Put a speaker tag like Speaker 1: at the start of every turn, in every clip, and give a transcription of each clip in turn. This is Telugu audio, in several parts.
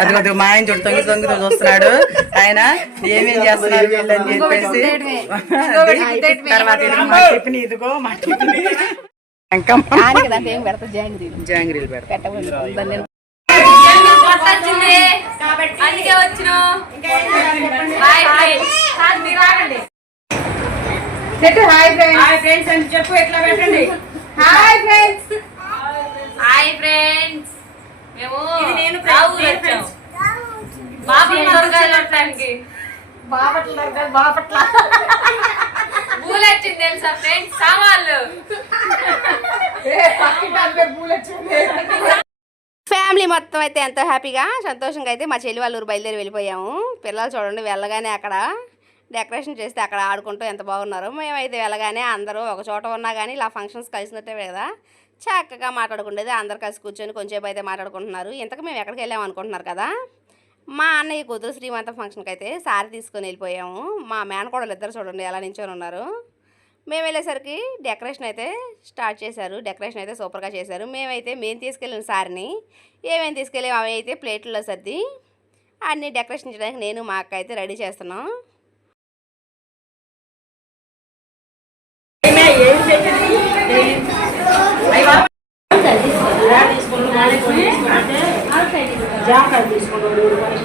Speaker 1: అది కొద్దిగా మా ఆయన చూడు తొంగి తొంగి చూస్తున్నాడు ఆయన ఏమేం చేస్తున్నారు వీళ్ళని చెప్పేసి. తర్వాత ఇదిగో మా టిఫిన్ ఇదిగో మా టిఫిన్
Speaker 2: నేను
Speaker 3: అందుకే వచ్చినాం. Hi friends. Hi friends. మేము దొరకాలి బాపట్ల తెలుసా ఫ్రెండ్స్ సామాన్లు.
Speaker 2: ఫ్యామిలీ మొత్తం అయితే ఎంతో హ్యాపీగా సంతోషంగా అయితే మా చెల్లి వాళ్ళ ఊరు బయలుదేరి వెళ్ళిపోయాము. పిల్లలు చూడండి వెళ్ళగానే అక్కడ డెకరేషన్ చేస్తే అక్కడ ఆడుకుంటూ ఎంత బాగున్నారు. మేమైతే వెళ్ళగానే అందరూ ఒక చోట ఉన్నా కానీ ఇలా ఫంక్షన్స్ కలిసినట్టే కదా. చక్కగా మాట్లాడుకునేది అందరు కలిసి కూర్చొని కొంచెంసేపు అయితే మాట్లాడుకుంటున్నారు. ఇంతకు మేము ఎక్కడికి వెళ్ళాము అనుకుంటున్నారు కదా? మా అన్నయ్య కూతురు శ్రీమంతం ఫంక్షన్కి అయితే సారీ తీసుకొని వెళ్ళిపోయాము. మా మేనకోడలు ఇద్దరు చూడండి ఎలా నించొని ఉన్నారు. మేము వెళ్ళేసరికి డెకరేషన్ అయితే స్టార్ట్ చేశారు. డెకరేషన్ అయితే సూపర్గా చేశారు. మేమైతే మేము తీసుకెళ్ళిన సారిని ఏమేమి తీసుకెళ్ళాము అవి అయితే ప్లేట్లో సర్ది అన్ని డెకరేషన్ చేయడానికి నేను మా అక్క అయితే రెడీ చేస్తున్నాం. చూడండి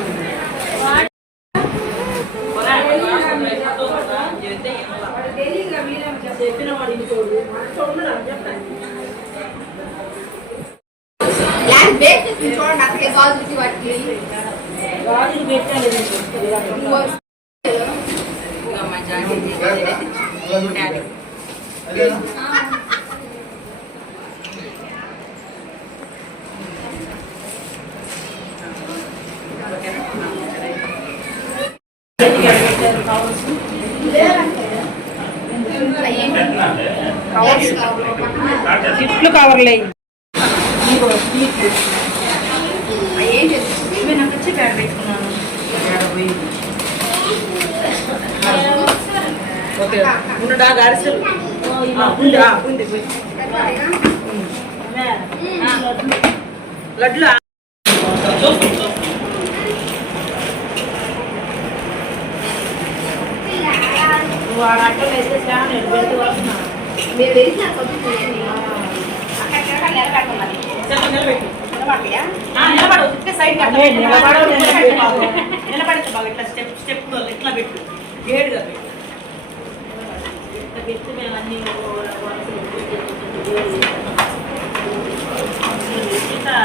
Speaker 2: ఏం చేస్తుంది
Speaker 1: లడ్లు
Speaker 2: మీరు తెలిసిన కొద్దిగా అక్కడ
Speaker 1: నిలబడచ్చు బాగా ఇట్లా స్టెప్ స్టెప్ ఇట్లా పెట్టు గేడుగా పెట్టు ఇట్లా పెట్టి. మేము అన్ని ఇట్లా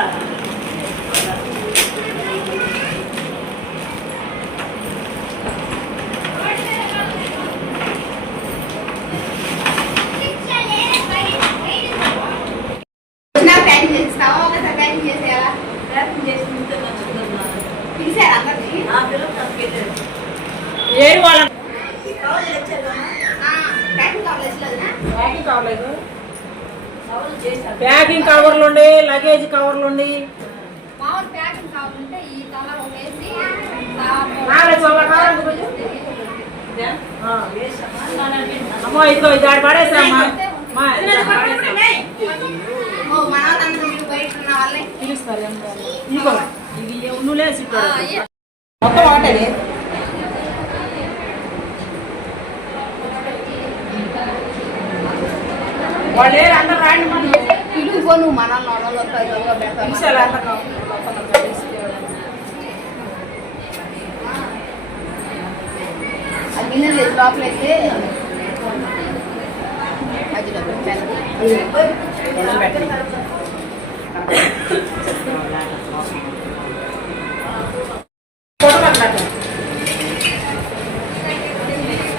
Speaker 2: వచ్చినా ప్యాకింగ్ చేస్తావా ఒకసారి ప్యాకింగ్ చేసేయాలా పిలిచారా అందరినీ
Speaker 1: ఏడు వాళ్ళ
Speaker 2: ప్యాకింగ్ కావాలి
Speaker 1: ప్యాకింగ్ కవర్లు ఉండి లగేజ్ కవర్లు ఉండి
Speaker 2: మామూలు ప్యాకింగ్ కావాలంటే ఈ కలర్ వేసి
Speaker 1: నాలుగు వందల కావాలి అమ్మో ఇదిగో ఇది ఆడ పడేసామ్మా నువ్వు లేసి మొత్తం ఒకటే వాళ్ళు అందరు రాండి
Speaker 2: పిలుచుకో నువ్వు మన నోడలో
Speaker 1: తీసేయాలి అందరు
Speaker 2: అది లేదు లోపలైతే మధ్యలో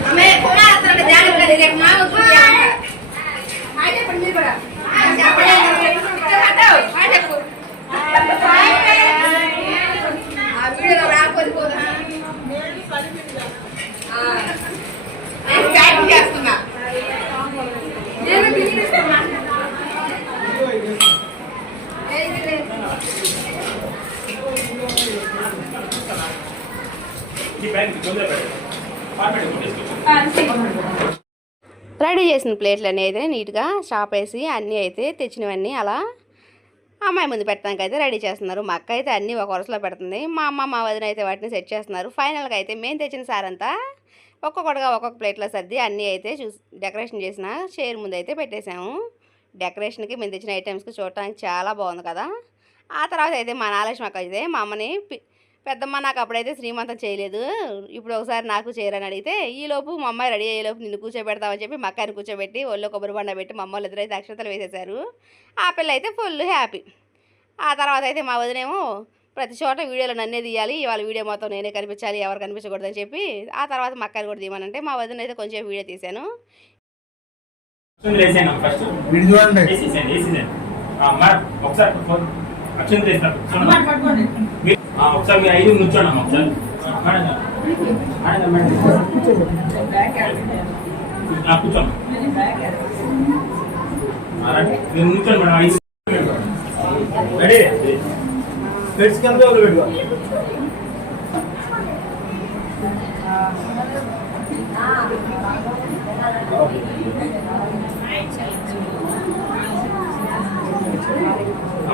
Speaker 2: ఆమె కుమార్ అతను జాగ్రత్తగా రేపు మా వస్తుంది హాయ్ చెప్పండి మీరు కూడా చెప్పండి హాయ్ చెప్పు ఆ వీడియోలో రాకపోతే పోదా నేను ప్యాకింగ్ చేస్తున్నా నేను బిగినిస్తున్నా వేసిన ప్లేట్లు ప్లేట్లన్నీ అయితే నీట్గా షాప్ వేసి అన్నీ అయితే తెచ్చినవన్నీ అలా అమ్మాయి ముందు పెట్టడానికి అయితే రెడీ చేస్తున్నారు. మా అక్క అయితే అన్నీ ఒక వరుసలో పెడుతుంది. మా అమ్మ మా వదిన అయితే వాటిని సెట్ చేస్తున్నారు. ఫైనల్గా అయితే మేము తెచ్చిన సారంతా ఒక్కొక్కటిగా ఒక్కొక్క ప్లేట్లో సర్ది అన్నీ అయితే చూసి డెకరేషన్ చేసిన చైర్ ముందు అయితే పెట్టేశాము డెకరేషన్కి మేము తెచ్చిన ఐటమ్స్కి చూడటానికి చాలా బాగుంది కదా. ఆ తర్వాత అయితే మా నాలక్ష్మి అక్క అయితే మా అమ్మని పెద్దమ్మ నాకు అప్పుడైతే శ్రీమంతం చేయలేదు. ఇప్పుడు ఒకసారి నాకు చేయరని అడిగితే ఈలోపు మా అమ్మాయి రెడీ అయ్యేలోపు నిన్ను కూర్చోబెడతామని చెప్పి మా అక్కని కూర్చోబెట్టి ఒళ్ళో కొబ్బరి బండ పెట్టి మా అమ్మలు ఇద్దరైతే అక్షతలు వేసేశారు. ఆ పిల్ల అయితే ఫుల్ హ్యాపీ ఆ తర్వాత అయితే మా వదినేమో ప్రతి చోట వీడియోలో నన్నే తీయాలి ఇవాళ వీడియో మొత్తం నేనే కనిపించాలి ఎవరు కనిపించకూడదని చెప్పి ఆ తర్వాత మా అక్కని కూడా తీయమనంటే మా వదిన అయితే కొంచెం వీడియో తీశాను.
Speaker 4: ఒకసారి ఒకసారి మీరు ఐదు నుంచోండి అమ్మ ఒకసారి. కూర్చోండి. మీరు నుంచోండి మేడం ఐదు రెడీ
Speaker 5: కింద పెట్టుకో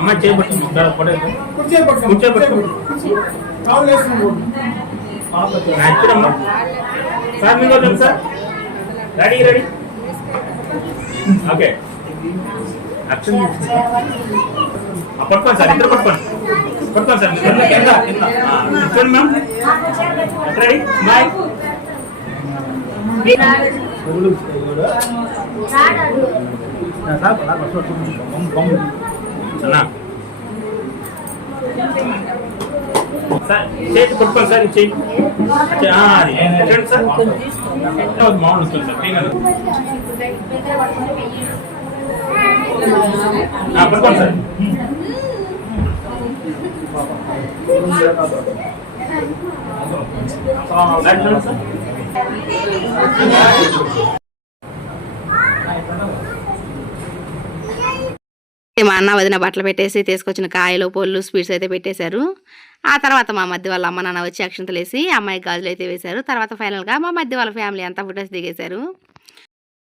Speaker 4: అమ్మ చేయబట్టి ఫోటో
Speaker 5: కుర్చీ పట్టుకో
Speaker 4: కూర్చో పట్టుకో.
Speaker 5: కాళ్ళు వేసుకుని
Speaker 4: చూడమ్మా సార్ మీకు వద్దు సార్? Ready ready? ఓకే. అక్షం ఆ, పట్టుకోండి సార్ ఇద్దరు పట్టుకోండి. పట్టుకోండి సార్ కింద కింద. కూర్చోండి మ్యామ్. రెడీ? బాయ్. అన్నా సార్ చేతి పట్టుకోండి సార్ చెయ్యి అది. చూడండి సార్. మామూలు వస్తుంది సార్ పట్టుకోండి సార్. సార్ చూడండి సార్
Speaker 2: మా అన్న వదిన బట్టలు పెట్టేసి తీసుకొచ్చిన కాయలు పొల్లు స్వీట్స్ అయితే పెట్టేశారు. ఆ తర్వాత మా మధ్య వాళ్ళ అమ్మ నాన్న వచ్చి అక్షంతలు వేసి అమ్మాయి గాజులు అయితే వేశారు. తర్వాత ఫైనల్గా మా మధ్య వాళ్ళ ఫ్యామిలీ అంతా ఫొటోస్ దిగేశారు.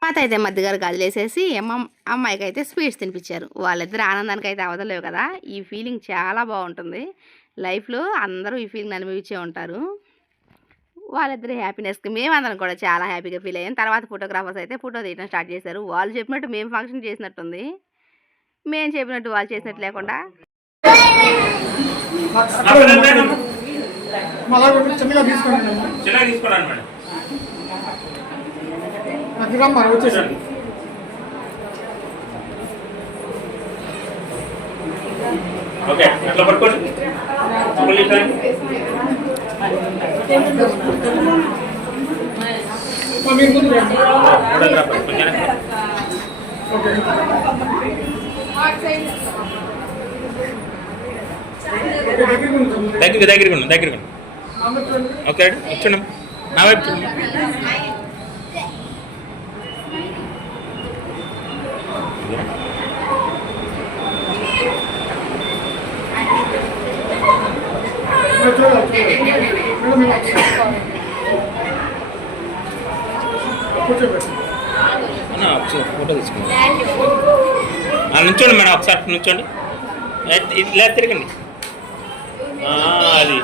Speaker 2: తర్వాత అయితే మధ్య గారు గాజులు వేసేసి అమ్మ అమ్మాయికి అయితే స్వీట్స్ తినిపించారు. వాళ్ళిద్దరు ఆనందానికి అయితే అవదలేవు కదా. ఈ ఫీలింగ్ చాలా బాగుంటుంది. లైఫ్లో అందరూ ఈ ఫీలింగ్ అనుభవించే ఉంటారు. వాళ్ళిద్దరి హ్యాపీనెస్కి మేమందరం కూడా చాలా హ్యాపీగా ఫీల్ అయ్యాం. తర్వాత ఫోటోగ్రాఫర్స్ అయితే ఫోటో తీయడం స్టార్ట్ చేశారు. వాళ్ళు చెప్పినట్టు మేము ఫంక్షన్ చేసినట్టుంది. మేము చెప్పినట్టు వాళ్ళు చేసినట్టు లేకుండా.
Speaker 4: ఓకే అట్లా పట్టుకోండి.
Speaker 5: మీరు ఓకే. దగ్గరికి
Speaker 4: దగ్గరికి ఉండు దగ్గరికి ఉండు
Speaker 5: అందరూ చూడండి.
Speaker 4: ఓకే ఇచ్చండి. నా వైపు చూడండి ఫోటో తీసుకున్నాను. నుంచోండి మేడం ఒకసారి నుంచోండి. ఏ- ఇలా తిరగండి. అది.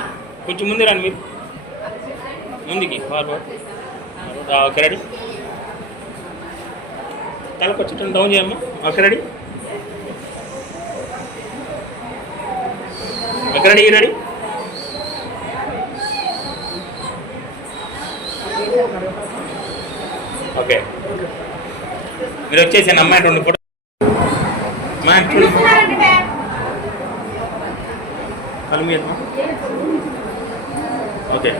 Speaker 4: కొంచెం ముందు రండి మీరు. ముందుకి. ఫార్వర్డ్ ఆ, ఓకే రెడీ. తలకు వచ్చి డౌన్ చేయమ్మా. Okay ready. Okay ready ready. Okay. మీరు వచ్చేసి అమ్మాయి రెండు ఫోటో ఓకే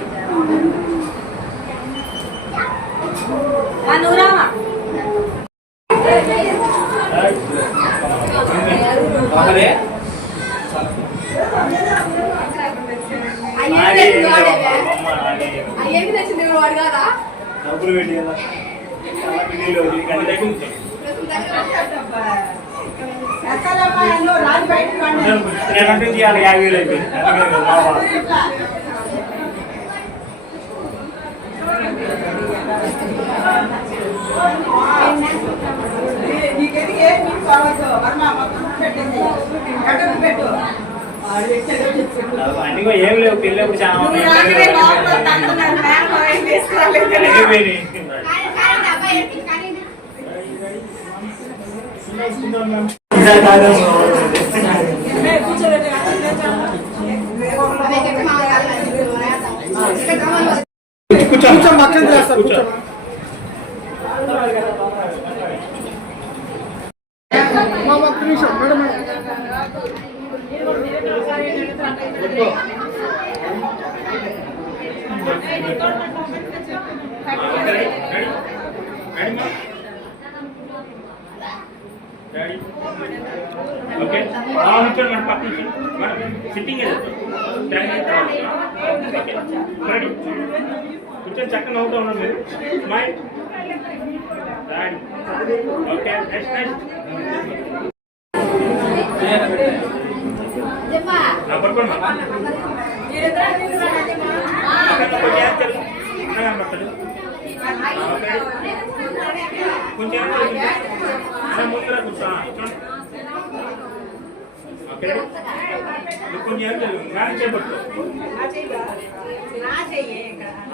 Speaker 5: డబ్బులు పెట్టి కదా తీయాలి యాభై వేలు అయిపోయింది బాబా.
Speaker 4: ఏం లేవు పిల్లలు చాలా కూర్చో
Speaker 5: కూర్చోమ్మా, అట్లనే చేస్తారు,
Speaker 4: కూర్చో
Speaker 5: కూర్చోమ్మా. మా ఒక్క నిమిషం మేడం మేడం
Speaker 4: ఓకే ఆ, కూర్చోండి. మేడం పక్కన మేడం సిట్టింగ్ ఓకే రెడీ కూర్చొని చక్కగా నవ్వుతూ ఉన్నారు మీరు. స్మైల్ ఓకే నెక్స్ట్ నెక్స్ట్ పడుకోండి మా. అక్కడ కొంచెం యాడ్ చేయండి. అక్కడ కనబడతాడు. ఓకే. కొంచెం యాడ్ చేయండి. అక్కడ ముందర కూర్చో. ఆ, చూడండి. ఓకే నువ్వు కొంచెం యాడ్ చేయండి. గాలి చేపట్టు.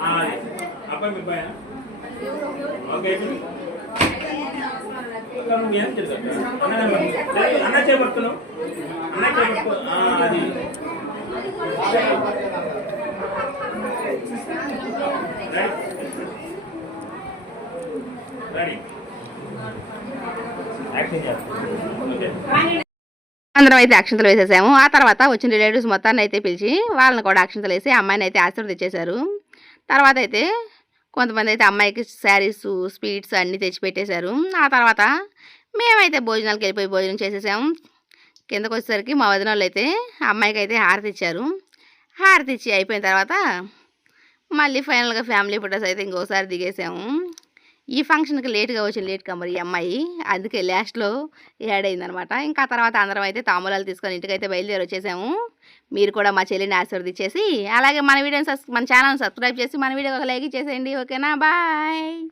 Speaker 4: ఆ, అది. అబ్బాయి మీ అబ్బాయా? ఓకే ఇంకా నువ్వు ఏం చేస్తావు? అన్న నెంబర్. అన్న చేపడుతున్నావు అన్న చేపట్టు ఆ, అది రెడీ యాక్టింగ్ చేస్తాను ఓకే
Speaker 2: అందరం అయితే అక్షంతలు వేసేసాము. ఆ తర్వాత వచ్చిన రిలేటివ్స్ మొత్తాన్ని అయితే పిలిచి వాళ్ళని కూడా అక్షంతలు వేసి అమ్మాయిని అయితే ఆశీర్వదించేశారు తర్వాత అయితే కొంతమంది అయితే అమ్మాయికి శారీస్ స్వీట్స్ అన్నీ తెచ్చి పెట్టేశారు ఆ తర్వాత మేమైతే భోజనాలకు వెళ్ళిపోయి భోజనం చేసేసాము. కిందకు వచ్చేసరికి మా వదిన వాళ్ళు అయితే అమ్మాయికి అయితే హారతి ఇచ్చారు. హారతి ఇచ్చి అయిపోయిన తర్వాత మళ్ళీ ఫైనల్గా ఫ్యామిలీ ఫొటోస్ అయితే ఇంకోసారి దిగేసాము. ఈ ఫంక్షన్కి లేట్గా వచ్చింది లేట్ మరి ఈ అమ్మాయి. అందుకే లాస్ట్లో యాడ్ అయిందనమాట ఇంకా తర్వాత అందరం అయితే తాంబూలాలు తీసుకొని ఇంటికైతే బయలుదేరి వచ్చేసాము. మీరు కూడా మా చెల్లిని ఆశీర్వదించేసి అలాగే మన వీడియోని మన ఛానల్ని సబ్స్క్రైబ్ చేసి మన వీడియో ఒక లైక్ ఇచ్చేసేయండి. ఓకేనా? బాయ్!